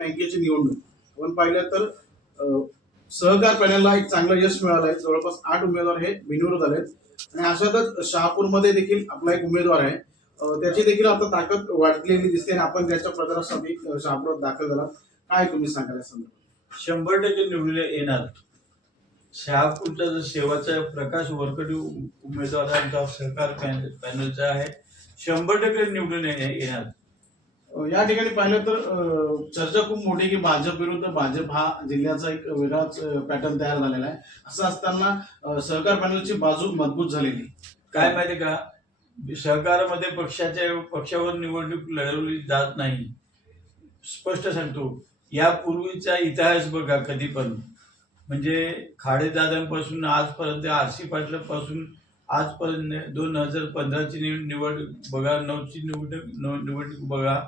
बँकेची निवडणूक आपण पाहिलं तर सहकार पॅनलला एक चांगलं यश मिळालं आहे. जवळपास 8 उमेदवार हे बिनविरोध आलेत आणि अशातच शहापूरमध्ये देखील आपला एक उमेदवार आहे. त्याची देखील आता ताकद वाढलेली दिसते आणि आपण त्याच्या प्रचारासाठी शहापुरात दाखल झाला. काय तुम्ही सांगाल या संदर्भात? 100% निवडून येणार. शहापूरचा जो शेवाचा प्रकाश वरकडी उमेदवार आमचा सहकार पॅनलचा आहे, 100% निवडून येणार. या ठिकाणी पाहिलं तर चर्चा खूप मोठी की भाजप विरुद्ध भाजप हा जिल्ह्याचा एक वेगळाच पॅटर्न तयार झालेला आहे. असं असताना सहकार पॅनलची बाजू मजबूत झालेली. काय माहिती का, सहकारामध्ये पक्षावर निवडणूक लढवली जात नाही. स्पष्ट सांगतो, यापूर्वीचा इतिहास बघा. कधी पण म्हणजे खाडेदादांपासून आजपर्यंत आरसी पाटलापासून आजपर्यंत 2015ची निवडणूक बघा, 9ची निवडणूक बघा,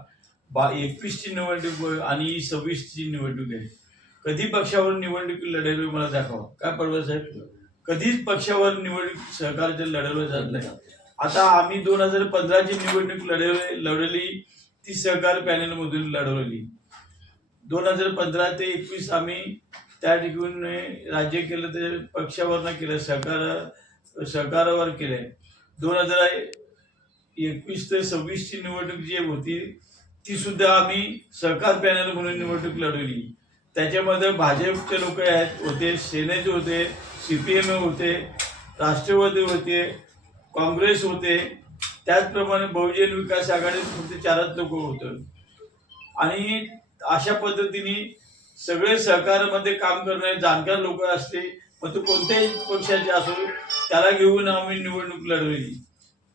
21ची निवडणूक बघा आणि 26ची निवडणूक आहे. कधी पक्षावर निवडणूक लढवली मला दाखवा. काय पडवळ साहेब, कधीच पक्षावर निवडणूक सहकार्य लढवलं जात नाही. आता आम्ही 2015ची निवडणूक लढवली ती सहकार पॅनल मधून लढवली. 2015 ते 21 आम्ही त्या ठिकाणी राज्य केलं, ते पक्षावर न केलं, सहकारावर केले. 2021 ते 26ची निवडणूक जी होती ती सुद्धा आम्ही सहकार पॅनल म्हणून निवडणूक लढवली. त्याच्यामध्ये भाजपचे लोक होते, सेनेचे होते, CPM होते, राष्ट्रवादी होते, काँग्रेस होते, त्याचप्रमाणे बहुजन विकास आघाडीत फक्त 4च लोक होते. आणि अशा पद्धतीने सगळे सहकारामध्ये काम करणारे जाणकार लोक असते, मग तो कोणत्याही पक्षाचे असो, त्याला घेऊन आम्ही निवडणूक लढवली.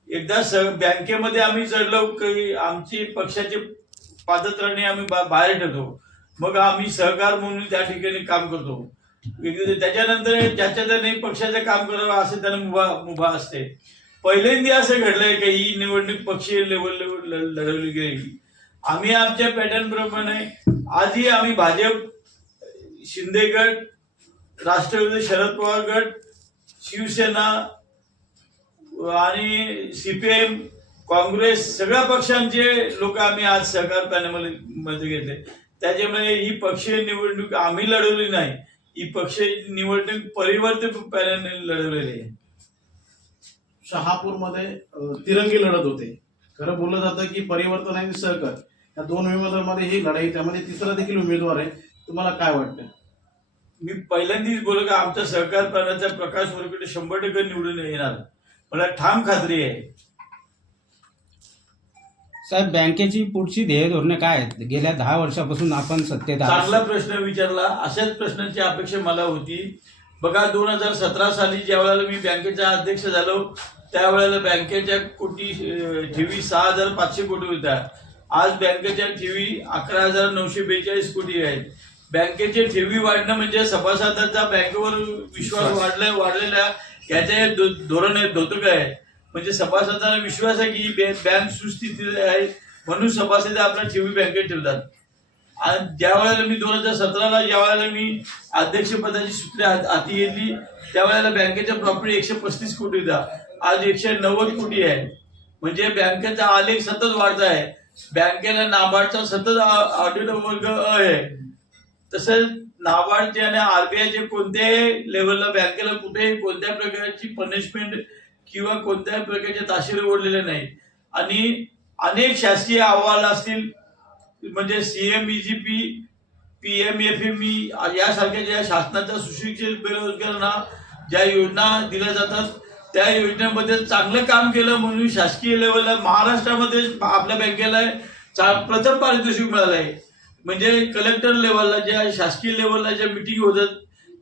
एकदा बँकेमध्ये आम्ही चढलो की आमची पक्षाचे पादत्राणे आम्ही बाहेर ठेवतो, मग आम्ही सहकार म्हणून त्या ठिकाणी काम करतो. त्याच्यानंतर ज्याच्या त्याने पक्षाचं काम करावं असं त्याला मुभा असते. पहिल्यांदा असं घडलंय की ही निवडणूक पक्षीय लेवल लढवली गेली. आम्ही आमच्या पॅटर्न प्रमाणे आजही आम्ही भाजप, शिंदे गट, राष्ट्रवादी शरद पवार गट, शिवसेना आणि CPM, काँग्रेस, सगळ्या पक्षांचे लोक आम्ही आज सहकार पॅनलमध्ये घेतले. त्याच्यामुळे ही पक्षीय निवडणूक आम्ही लढवली नाही, ही पक्षीय निवडणूक परिवर्तित पॅनलने लढवलेली आहे. शहापूरमध्ये तिरंगी लढत होते. खरं बोललं जातं की परिवर्तन आणि सहकार या 2 उमेदवारांमध्ये ही लढाई, त्यामध्ये तिसरा देखील उमेदवार आहे. तुम्हाला काय वाटतं? मी पहिल्यांदाच बोललो की आमचा सहकार पॅनलचा प्रकाश वरकडे 100% निवडून येणार, मला ठाम खात्री आहे. साहेब, बँकेची पुढची ध्येय धोरणे काय आहेत? गेल्या 10 वर्षापासून आपण सत्तेत आहात. चांगला प्रश्न विचारला. अशाच प्रश्नांची अपेक्षा मला होती. बघा, 2017 साली ज्या वेळेला मी बँकेचा अध्यक्ष झालो त्यावेळेला बँकेच्या ठेवी 6,500 कोटी होत्या. आज बँकेच्या ठेवी 11,942 कोटी आहेत. बँकेचे ठेवी वाढणं म्हणजे सभासदांचा बँकेवर विश्वास वाढलेला याचे धोरण आहे, धोतक आहे. म्हणजे सभासदांना विश्वास आहे की बँक सुस्थितीत आहे म्हणून सभासद आपल्या ठेवी बँकेत ठेवतात. आणि ज्या वेळेला मी 2017ला ज्या वेळेला मी अध्यक्षपदाची सूत्रे हाती घेतली त्यावेळेला बँकेच्या प्रॉफिट 135 कोटी होता, आज 190 कोटी आहे. म्हणजे बँकेचा आलेख सतत वाढत आहे. बँकेला नाबार्डचा सतत ऑडिट वर्ग आहे. तसंच नाबार्डचे आणि RBIचे कोणत्याही लेवलला बँकेला कुठेही कोणत्या प्रकारची पनिशमेंट किंवा कोणत्याही प्रकारचे ताशेरे ओढलेले नाही. आणि अनेक शासकीय अहवाल असतील, म्हणजे CMEGP, PMFME यासारख्या ज्या शासनाच्या सुशिक्षित बेरोजगारांना ज्या योजना दिल्या जातात त्या योजनेमध्ये चांगलं काम केलं म्हणून शासकीय लेवलला महाराष्ट्रामध्ये आपल्या बँकेला प्रथम पारितोषिक मिळालं आहे. म्हणजे कलेक्टर लेवलला ज्या शासकीय लेवलला ज्या मिटिंग होतात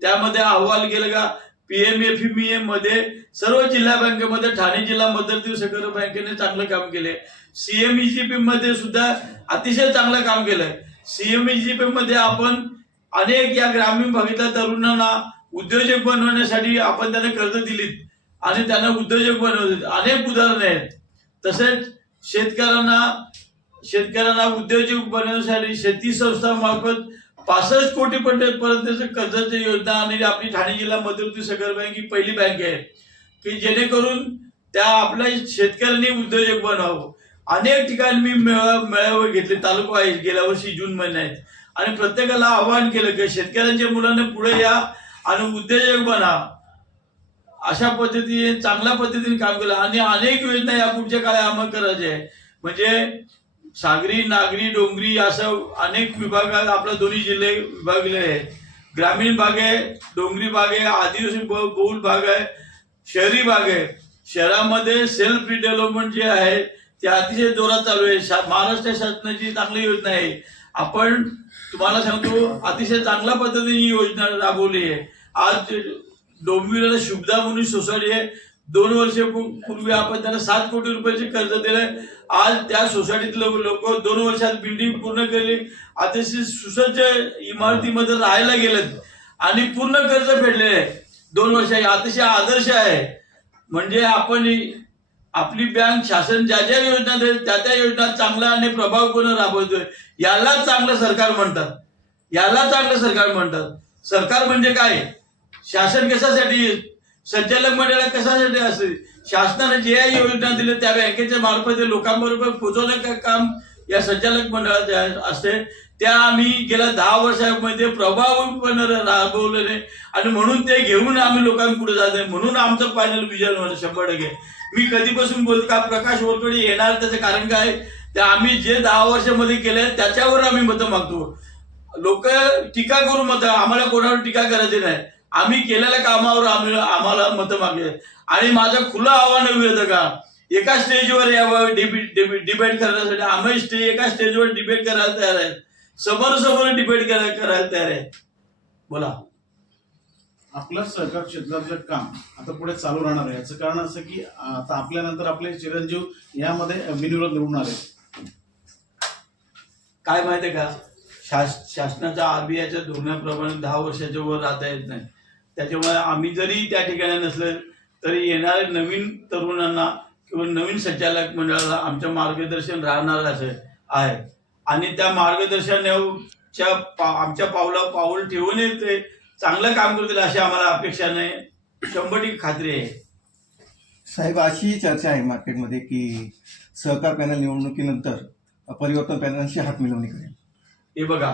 त्यामध्ये अहवाल गेलं का PMFME मध्ये सर्व जिल्हा बँकेमध्ये ठाणे जिल्हा मध्यवर्ती सहकारी बँकेने चांगलं काम केलंय. CMEGP मध्ये सुद्धा अतिशय चांगलं काम केलंय. CMEGP मध्ये आपण अनेक या ग्रामीण भागातल्या तरुणांना उद्योजक बनवण्यासाठी आपण त्यांना कर्ज दिलीत आणि त्यांना उद्योजक बनवले. अनेक उदाहरण आहेत. तसेच शेतकऱ्यांना उद्योजक बनवण्यासाठी शेती संस्था मार्फत 65 कोटी पर्यंतचं कर्जाची योजना आणि आपली ठाणे जिल्हा मध्यवर्ती सहकारी बँक ही पहिली बँक आहे की जेणेकरून त्या आपल्या शेतकऱ्यांनी उद्योजक बनावं. अनेक ठिकाणी मी मेळावे घेतले, तालुका वाईज गेल्या वर्षी जून महिन्यात, आणि प्रत्येकाला आवाहन केलं की शेतकऱ्यांच्या मुलांना पुढे या आणि उद्योजक बना. अशा पद्धतीने चांगल्या पद्धतीने काम केलं आणि अनेक योजना या पुढच्या काळात अंमल करायचे आहे. म्हणजे सागरी, नागरी, डोंगरी असं अनेक विभागात आपल्या दोन्ही जिल्हे विभागले आहेत. ग्रामीण भाग आहे, डोंगरी भाग आहे, आदिवासी बहुल भाग आहे, शहरी भाग आहे. शहरामध्ये सेल्फ डेव्हलपमेंट जे आहे ते अतिशय जोरात चालू आहे. महाराष्ट्र शासनाची चांगली योजना आहे. आपण तुम्हाला सांगतो अतिशय चांगल्या पद्धतीने ही योजना राबवली आहे. आज डोंबिवलीला शुभदा म्हणून सोसायटी आहे. 2 वर्षापूर्वी आपण त्याला 7 कोटी रुपयाचे कर्ज दिलंय. आज त्या सोसायटीतले लोक 2 वर्षात बिल्डिंग पूर्ण केली, अतिशय सुसज्ज इमारतीमध्ये राहायला गेलेत आणि पूर्ण कर्ज फेडले आहे 2 वर्षात. अतिशय आदर्श आहे. म्हणजे आपण आपली बँक शासन ज्या ज्या योजना देत त्या त्या योजना चांगल्या आणि प्रभावपूर्ण राबवतोय. यालाच चांगलं सरकार म्हणतात. याला चांगलं सरकार म्हणतात. सरकार म्हणजे काय? शासन कशासाठी, संचालक मंडळ कशासाठी असते? शासनाने जे योजना दिल्या त्या बँकेच्या मार्फत लोकांबरोबर पोहोचवण्याचं काम या संचालक मंडळाचे असते. त्या आम्ही गेल्या 10 वर्षांमध्ये प्रभावीपणे राबवलेले आणि म्हणून ते घेऊन आम्ही लोकांपुढे जाते. म्हणून आमचं फायनल विजन होतं 100%. मी कधीपासून बोलतो का प्रकाश वरकडे येणार, त्याचं कारण काय? ते आम्ही जे 10 वर्षामध्ये केले त्याच्यावर आम्ही मतं मागतो. लोक टीका करू मतं, आम्हाला कोणावर टीका करायची नाही. आम्ही केलेल्या कामावर आम्हाला मतं मागले. आणि माझं खुलं आव्हान आहे विरोधका, एका स्टेजवर यावं डिबेट करण्यासाठी. आम्ही एका स्टेजवर डिबेट करायला तयार आहे, समोर डिबेट करायला तयार आहे. बोला. आपलं सहकार क्षेत्रातलं काम आता पुढे चालू राहणार आहे. याचं कारण असं की आता आपल्यानंतर आपले चिरंजीव यामध्ये बिनविरोध निवडून आले. काय माहितीये का, शासनाच्या आरबीआयच्या धोरणाप्रमाणे 10 वर्षाच्या वर राहता येत नाही. त्याच्यामुळे आम्ही जरी त्या ठिकाणी नसलं तरी येणाऱ्या नवीन तरुणांना किंवा नवीन संचालक मंडळाला आमचं मार्गदर्शन राहणार असं आहे. आणि त्या मार्गदर्शनाच्या आमच्या पाऊल ठेवून ते चांगलं काम करतील अशी आम्हाला अपेक्षा नाही, 100% खात्री आहे. साहेब, अशी चर्चा आहे मार्केटमध्ये की सहकार पॅनल निवडणुकीनंतर परिवर्तन पॅनलशी हात मिळवणी करेल. हे बघा,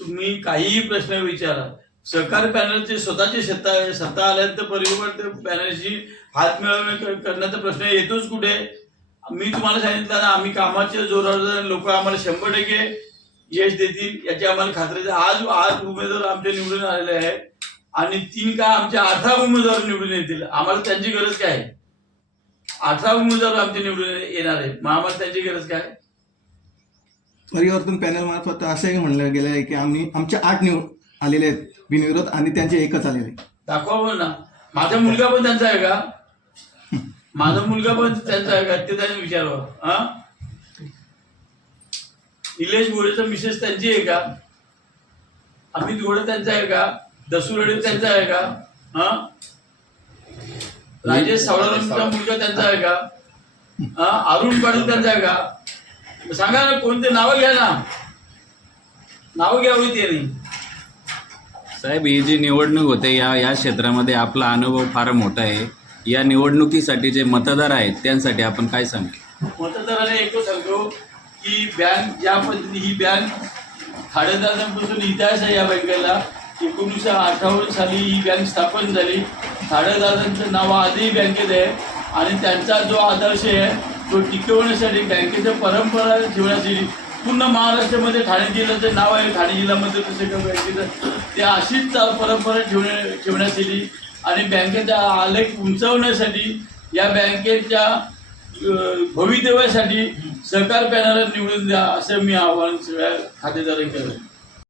तुम्ही काहीही प्रश्न विचारा, सहकारी पॅनलची स्वतःची सत्ता आल्यानंतर परिवर्तन पॅनलशी हात मिळवणे करण्याचा प्रश्न येतोच कुठे? मी तुम्हाला सांगितलं ना, आम्ही कामाच्या जोरावर लोक आम्हाला 100% यश देतील याची आम्हाला खात्री आहे. आज उमेदवार आमचे निवडून आलेले आहेत आणि 3 का आमच्या 18 उमेदवार निवडून येतील. आम्हाला त्यांची गरज काय? 18 उमेदवार आमचे निवडून येणार आहेत, मग आम्हाला त्यांची गरज काय? परिवर्तन पॅनल मार्फत असंही म्हणलं गेलं आहे की आमचे 8 आलेले आहेत बिनविरोध आणि त्यांचे 1च आलेले. दाखवा ना. माझा मुलगा पण त्यांचा आहे का? माझा मुलगा पण त्यांचा आहे का? ते त्यांनी विचारावं. हा, निलेश गोळेचा मिसेस त्यांची आहे का? अमित गोळे त्यांचा आहे का? दसुरडे त्यांचा आहे का? हा, राजेश सावळांचा मुलगा त्यांचा आहे का? हा, अरुण पाटील त्यांचा आहे का? सांगा ना, कोणते नावं घ्या ना, नावं घ्यावी त्यांनी. साहेब, ही जी निवडणूक होते या क्षेत्रामध्ये आपला अनुभव फार मोठा आहे. या निवडणुकीसाठी जे मतदार आहेत त्यांसाठी आपण काय सांगू? मतदारांना एकच सांगतो की बँक ज्या पद्धतीने ही बँक खाडेदारांपासून इतिहास आहे. या बँकेला 1958 साली ही बँक स्थापन झाली. खाडेदारांचं नाव आजही बँकेत आहे आणि त्यांचा जो आदर्श आहे तो टिकवण्यासाठी, बँकेच्या परंपरा ठेवण्यासाठी पूर्ण महाराष्ट्रामध्ये ठाणे जिल्ह्याचं नाव आहे. ठाणे जिल्ह्यामध्ये दुसऱ्या बँकेचं ते अशीच परंपरा ठेवण्यासाठी आणि बँकेचा आलेख उंचावण्यासाठी, या बँकेच्या भवितव्यासाठी सहकार पॅनलला निवडून द्या असं मी आवाहन सगळ्या खातेदारांना केलं.